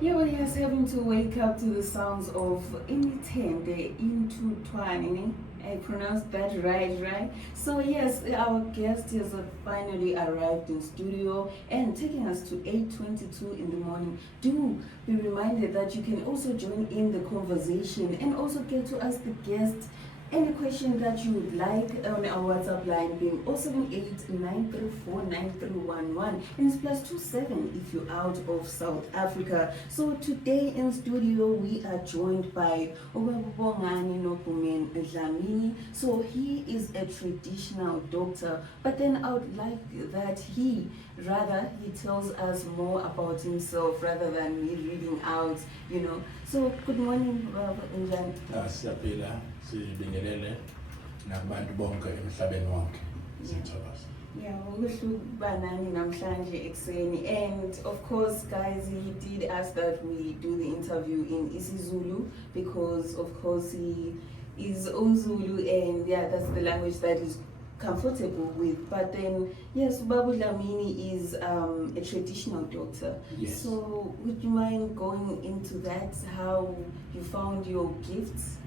Yeah, well, yes, having to wake up to the sounds of Imitende into Twanini. I pronounced that right? So yes, our guest has finally arrived in studio and taking us to 8:22 in the morning. Do be reminded that you can also join in the conversation and also get to ask the guest any question that you would like on our WhatsApp line being 078-934-9311 and it's +27 if you're out of South Africa. So today in studio we are joined by Obabongani Nokumen Dlamini. So he is a traditional doctor, but then I would like that he tells us more about himself rather than me reading out, you know. So good morning, Njani. Siyaphila sibingelele nabantu bonke emhlabeni wonke. Sithokoza. Yeah, banani namhlanje ekseni, and of course guys, he did ask that we do the interview in isiZulu because of course he is Zulu and yeah, that's the language that he's comfortable with. But then yes, Babu Dlamini is a traditional doctor. Yes. So would you mind going into that, how you found your gifts?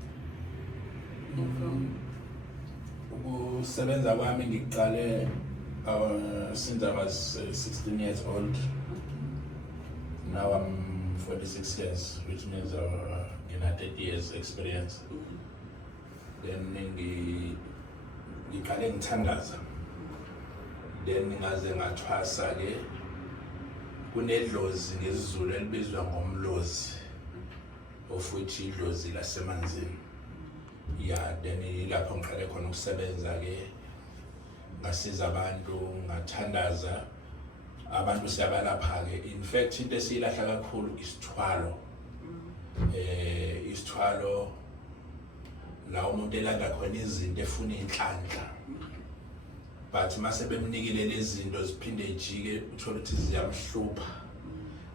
Ukusebenza kwami ngiqale since I was 16 years old. Now I'm 46 years, which means in 30 years experience. Then ngiqale ngithandaza. Then ngaze ngathwasa ke kunedlozi ngesizulu elibizwa ngomlozi, of which idlozi lasemanzini. Yeah, then ilapho ngiqale khona ukusebenza ke ngasiza abantu ngathandaza abantu siyabalapha ke. In fact into esiyilahla kakhulu isithwalo. Isithwalo la umuntu elanda khona izinto efuna inhlanhla, but mase bemnikile lezi zinto ziphinde ijike uthola ukuthi ziyamhlupha,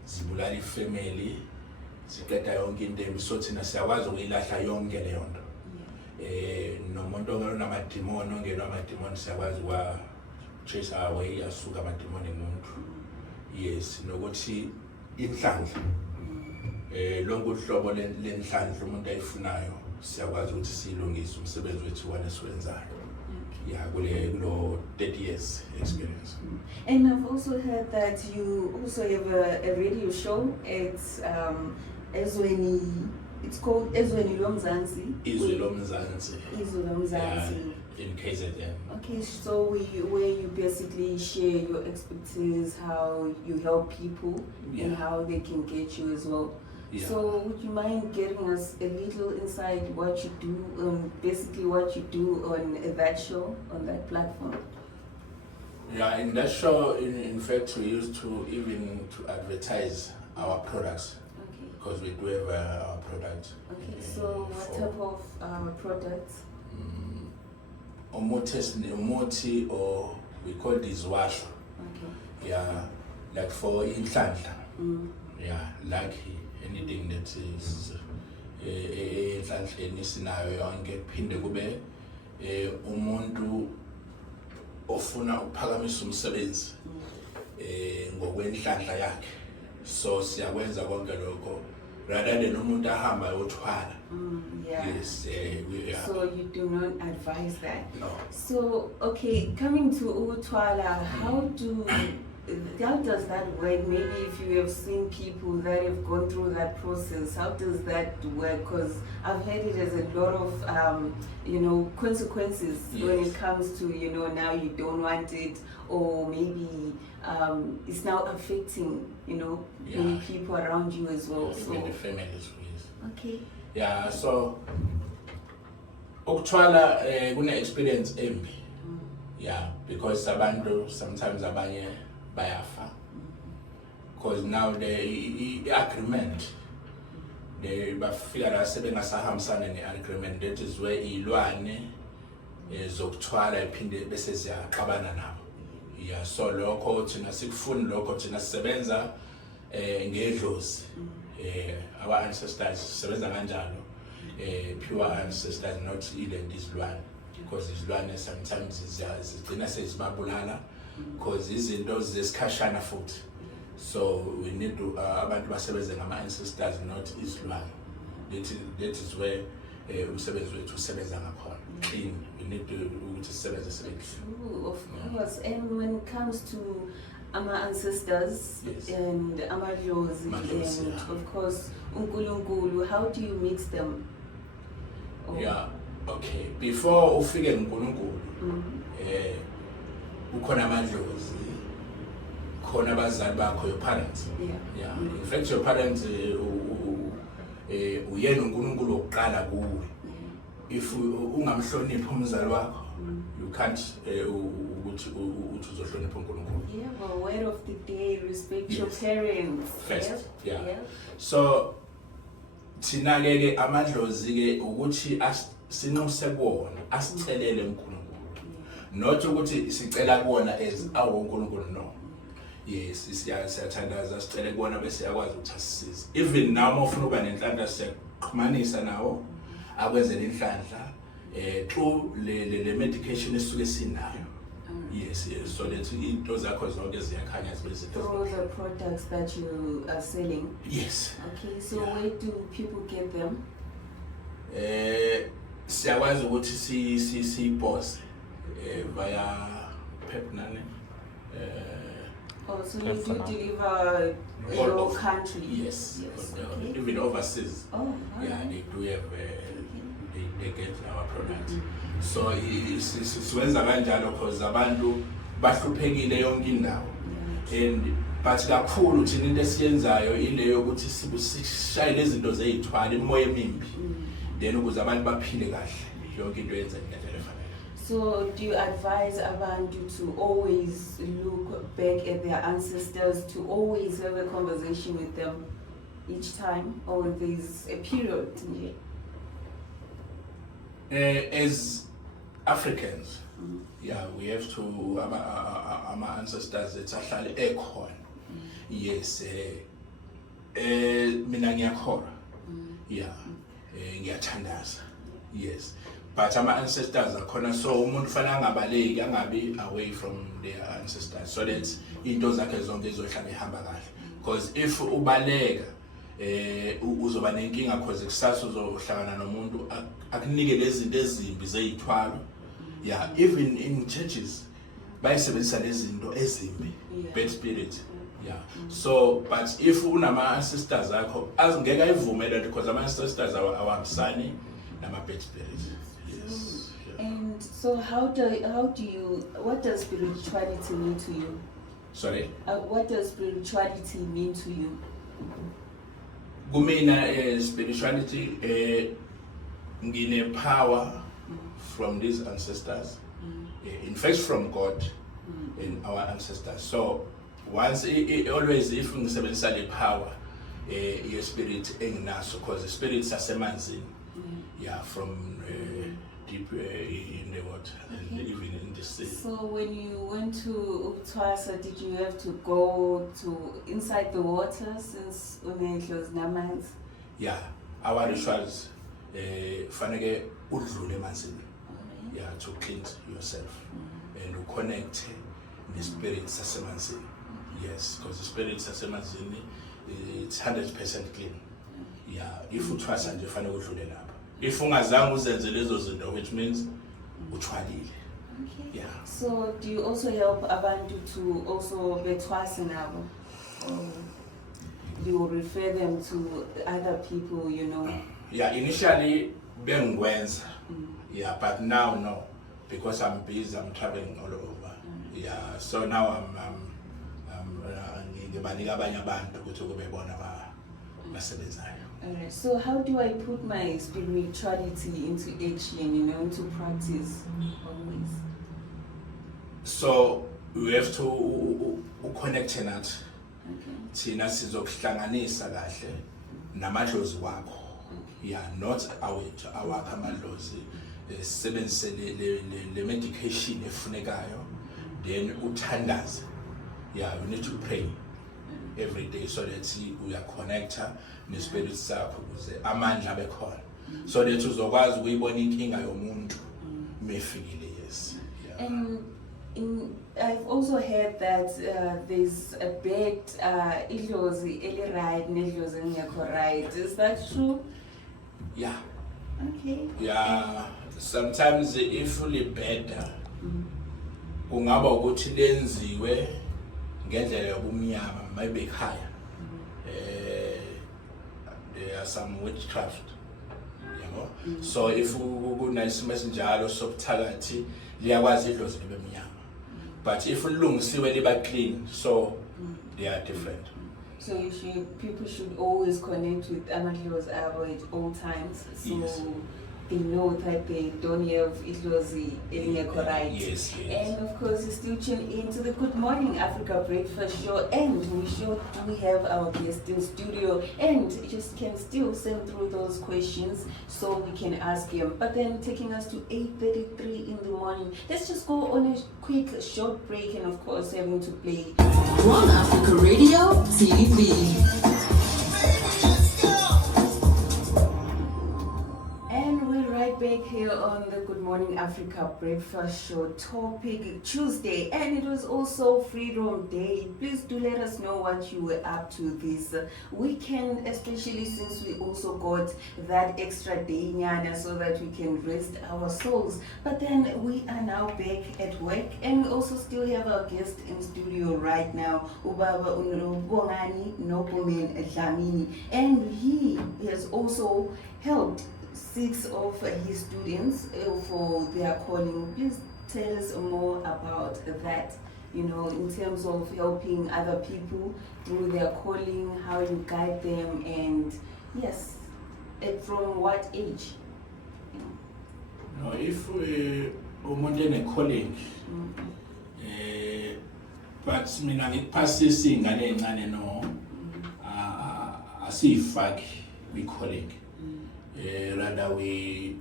zibulala ifamily, ziqeda yonke into embi. So thina siyakwazi ukuyilahla yonke leyo nto. Nomuntu ongenamadimoni ongenwa amadimoni siyakwazi kwa chase away asuka amadimoni emuntu. Yes, nokuthi inhlanhla lonke uhlobo lenhlanhla umuntu ayifunayo siyakwazi ukuthi silungise umsebenzi wethu wane siwenzayo. Yeah, kulo 30 years experience. And I've also heard that you also have a radio show. It's Ezweni. It's called Ezweni Lomzansi. Izwi Lomzansi. Izwi Lomzansi. In KZN. Okay, so where you basically share your expertise, how you help people, and how they can get you as well. Yeah. So would you mind getting us a little insight what you do, basically what you do on that show, on that platform? Yeah, in that show, in fact, we used to even to advertise our products. Okay. Because we do have our products. Okay, so what type of products? Umuthi, or we call this wash. Okay. Yeah, like for inhlanhla. Yeah, like anything that is enhlanhleni sinayo yonke, phinde kube umuntu ofuna ukuphakamisa umsebenzi ngokwenhlanhla yakhe. So siyakwenza konke lokho rather than umuntu ahamba ayothwala. Yeah. Yes, So you do not advise that? No. So, okay, coming to Utwala, how does that work? Maybe if you have seen people that have gone through that process, how does that work? Because I've heard it as a lot of, consequences. Yes. When it comes to, now you don't want it, or maybe it's now affecting, many people around you as well. So the families, please. Okay. Yeah, so ukuthwala kune experience embi. Yeah, because abantu sometimes abanye bayafa. Because now the agreement they bafika la sebengasahambisana ne-agreement, that is where ilwane zokuthwala iphinde bese siyaxabana nabo. Yeah, so lokho thina sikufuni, lokho thina sisebenza ngedlozi. our ancestors sebenza kanjalo pure ancestors not ilent izilwane because izilwane sometimes zigcina sezibabulala because izinto zesikhashana futhi so we need to abantu basebenze ngama ancestors not izilwane that is where umsebenzi wethu usebenza ngakhona clean we need to ukuthi sisebenze true of course and when it comes to our ancestors and amadlozi and of course uNkulunkulu how do you mix them yeah okay before ufike uNkulunkulu ukhona amadlozi khona abazali bakho your parents yeah in fact your parents uyena uNkulunkulu oqala kuwe if ungamhloniphi umzali wakho you can't ukuthi uzohlonipha uNkulunkulu yeah well word of the day respect your parents first yeah so thina ke amadlozi ke ukuthi sinxuse kuona asithelele uNkulunkulu not ukuthi sicela kuona as awu uNkulunkulu no yes siyathandaza sicele kuona bese yakwazi ukuthi asisize even now mawufuna uba nenhlanhla siyaxhumanisa nawo akwenzele inhlanhla through le medication esuke sinayo yes so that into zakho zonke ziyakhanya zibe through the products that you are selling yes okay so where do people get them siyakwazi ukuthi si-pause via Pepnane so you do deliver your country yes okay. Even overseas yeah they do have they get our product so siwenza kanjalo because abantu bahluphekile yonke indawo and but kakhulu thina into esiyenzayo ileyo ukuthi sishaye lezi zinto zeyithwala imoya emimbi then ukuze abantu baphile kahle yonke into yenza ngendlela efanele. So do you advise abantu to always look back at their ancestors, to always have a conversation with them each time, or there's a period? As Africans, yeah, we have to our ancestors ezahlale ekhona. Yes, mina ngiyakholwa. Yeah, ngiyathandaza. Yes. But our ancestors are corner so umuntu fanele angabaleki angabi away from their ancestors so that into zakhe zonke izohlala ihamba kahle because if ubaleka uzoba nenkinga because kusasa uzohlangana nomuntu akunike lezi zinto ezimbi zeyithwalo yeah even in churches bayisebenzisa lezi zinto ezimbi bad spirit yeah so but if unama ancestors zakho azingeke ayivumele because ama ancestors awahambisani nama bad spirits. And so what does spirituality mean to you? Sorry? What does spirituality mean to you? Kumina spirituality ngine power from these ancestors. In fact from God and our ancestors. So once always if ngisebenzisa le power your spirit enginaso because the spirits asemanzini yeah from deep in the water and even in the sea. So when you went to Uthwasa, did you have to go to inside the water since unedlozi namanzi? Yeah, our rituals faneke udlule emanzini. Yeah, to cleanse yourself and to connect the spirits asemanzini. Yes, because the spirits asemanzini it's 100% clean. Yeah, if uthwasa nje fanele udlule lapha. If ungazange uzenze lezo zinto which means uthwalile. Okay. Yeah. So do you also help abantu to also bethwasa nabo? You refer them to other people, you know? Yeah, initially bengwenza. Yeah, but now no, because I'm busy, I'm traveling all over. Yeah, so now I'm ngibanika abanye abantu ukuthi kube bona basebenzayo. Alright, so how do I put my spirituality into action, you know, into practice always? So we have to connect nathi. Okay. Thina sizokuhlanganisa kahle namadlozi wakho. Yeah, not awethu awakho amadlozi. Sebenzise le medication efunekayo then uthandaze. Yeah, you need to pray. every day so that uyaconnecta nespirit sakho ukuze amandla abe khona so that uzokwazi ukuyibona inkinga yomuntu mefikile. Yes. Yeah. And I've also heard that there's a bit idlozi eli right nedlozi engekho right. Is that true? Yeah. Okay. Yeah. Sometimes if uli better kungaba ukuthi lenziwe ngendlela yobumnyama maybe ekhaya. There are some witchcraft. So if kunayisimo esinjalo sobuthakathi liyakwazi idlozi libe mnyama. But if ulungisiwe liba clean, so they are different. So people should always connect with amadlozi abo at all times, so yes. They know that they don't have idlozi elingekho right. Yes. And of course, you still tune in to the Good Morning Africa Breakfast Show, and we do have our guest in studio, and you just can still send through those questions so we can ask him. But then taking us to 8:33 in the morning, let's just go on a quick short break, and of course having to play One Africa Radio TV. Back here on the Good Morning Africa Breakfast Show, topic Tuesday, and it was also Freedom Day. Please do let us know what you were up to this weekend, especially since we also got that extra day nyana so that we can rest our souls. But then we are now back at work, and we also still have our guest in studio right now, Ubaba Unobongani Nobumen Dlamini, and he has also helped 6 of his students for their calling. Please tell us more about that, in terms of helping other people through their calling, how you guide them, and yes, from what age? No, if umuntu ene-calling, but mina ngiphasisa iy'ngane ey'ncane no, asiyifaki kwi-calling. Rather we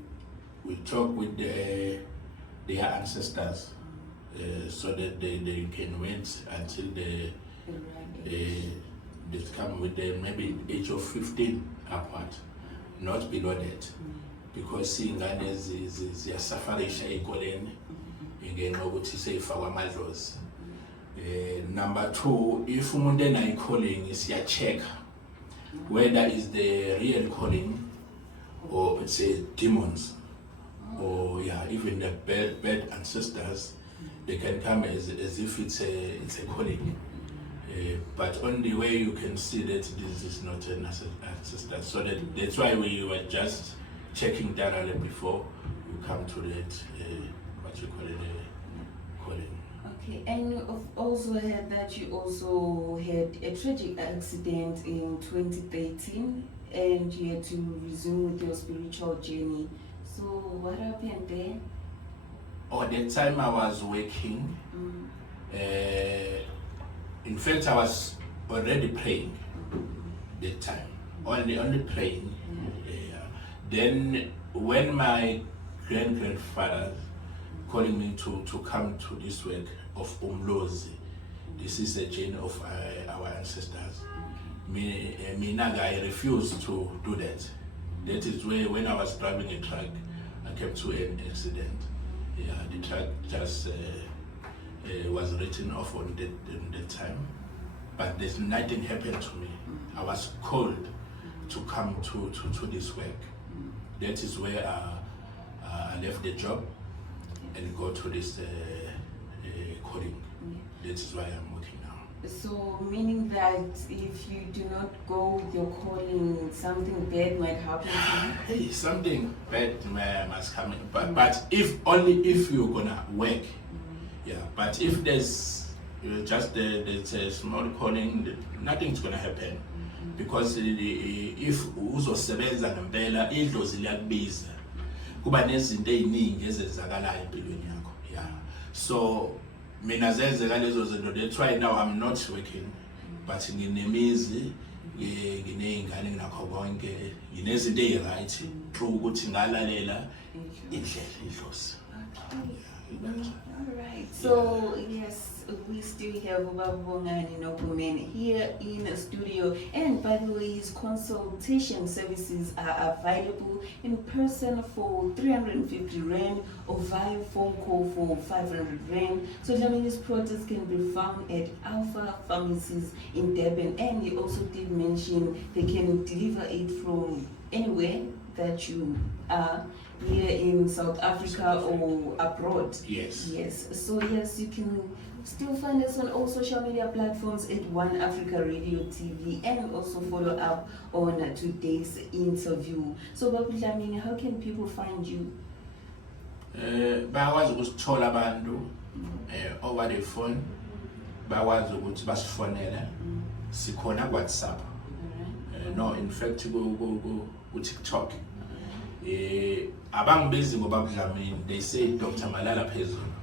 talk with their ancestors so that they can wait until they come with them maybe age of 15 upward, not below that, because iy'ngane ziyasafarisha ey'koleni ngenxa yokuthi seyifakwa amadlozi. Number 2, if umuntu enayo i-calling siya-check whether is the real calling or it's demons, or even the bad ancestors. They can come as if it's a calling, but only way you can see that this is not an ancestor. So that's why we were just checking thoroughly before you come to that what you call it a calling. Okay, and you've also heard that you also had a tragic accident in 2013. And you had to resume with your spiritual journey. So what happened there? That time I was working. In fact, I was already praying that time. Only praying. Then when my grandfather calling me to come to this work of Umlozi, this is a journey of our ancestors. I refused to do that. That is where when I was driving a truck, I came to an accident. The truck just was written off on that time, but there's nothing happened to me. I was called to come to this work. That is where I left the job and go to this calling. That is why I'm working now. So meaning that if you do not go with your calling, something bad might happen to you? Hey, something bad must come in. But if you're gonna work, but if there's there's a small calling, nothing's gonna happen. Because if uzosebenza ngempela idlozi liyakubiza kuba nezinto eziningi ezenzakalayo empilweni yakho. So mina zenzeka lezo zinto, that's why now I'm not working, but nginemizi ngineyingane nginakho konke nginezinto eziright true ukuthi ngalalela indlela idlozi. All right. So yes, we still have Ubabongani Nokumen here in the studio. And by the way, his consultation services are available in person for 350 Rand or via phone call for 500 Rand. So Dlami's products can be found at Alpha Pharmacies in Durban. And he also did mention they can deliver it from anywhere that you are, here in South Africa or abroad. Yes. Yes. So yes, you can still find us on all social media platforms at One Africa Radio TV, and also follow up on today's interview. So Babu Dlamini, how can people find you? Bayakwazi ukusithola abantu over the phone, bayakwazi ukuthi basifonele, sikhona ku WhatsApp. No, in fact ku TikTok. Abangibizi ngoba Dlamini, they say Dr. Malala Phezulu.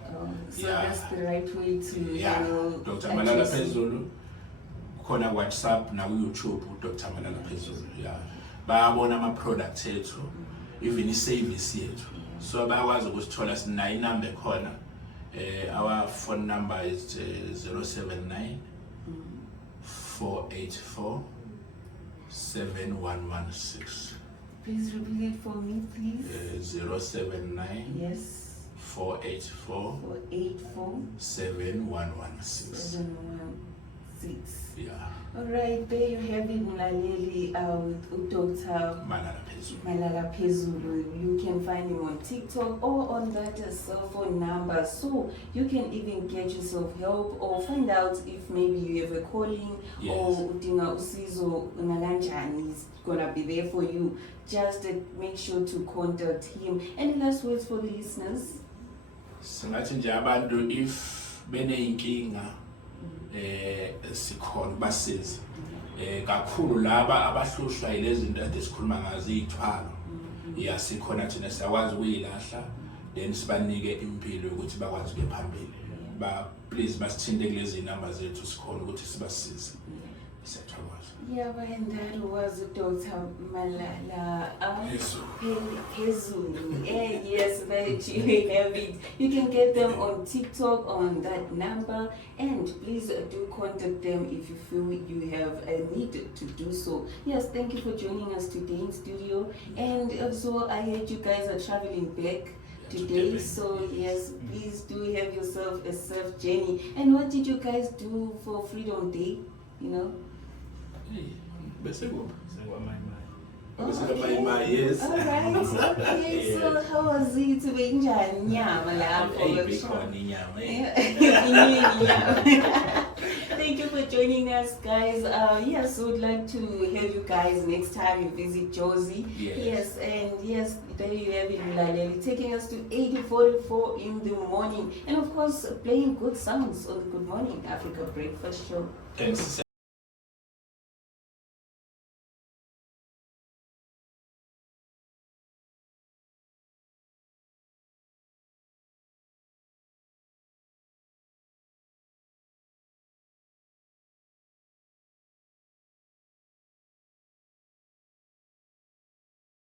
So that's the right way to Dr. Malala Phezulu. Khona WhatsApp na YouTube Dr. Malala Phezulu. Yeah. Bayabona ama products ethu, even i-service yethu. So bayakwazi ukusithola sinayo inamba khona. Our phone number is 079 484 7116. Please repeat it for me, please. 079 Yes. 484 484 7116. 716. Yeah. All right, there you have it, Mlaleli, with Dr. Malala Phezulu. Malala Phezulu. You can find him on TikTok or on that cell phone number, so you can even get yourself help or find out if maybe you have a calling. Yes. Or udinga usizo nakanjani. He's gonna be there for you. Just make sure to contact him. Any last words for the listeners? Singathi nje abantu if beneyinkinga sikhona basize kakhulu laba abahlushwa yilezi zinto ade sikhuluma ngazo izithwalo. Yeah, sikhona thina siyakwazi ukuyilahla then sibanike impilo ukuthi bakwazi ukuya phambili. Please basithinte kulezi number zethu sikhona ukuthi sibasize. Siyathokoza. Yeah, and that was Dr. Malala Phezulu. Yes, that you have it. You can get them on TikTok on that number, and please do contact them if you feel you have a need to do so. Yes, thank you for joining us today in studio, and also I heard you guys are traveling back today, so yes, please do have yourself a safe journey. And what did you guys do for Freedom Day? You know? Yes. Alright, okay. So how was it to be in nyama Thank you for joining us, guys. Yes, we would like to have you guys next time you visit Josie. Yes, and yes, there you have it, Mlaleli, taking us to 80:44 in the morning, and of course playing good sounds on the Good Morning Africa breakfast show. Thanks.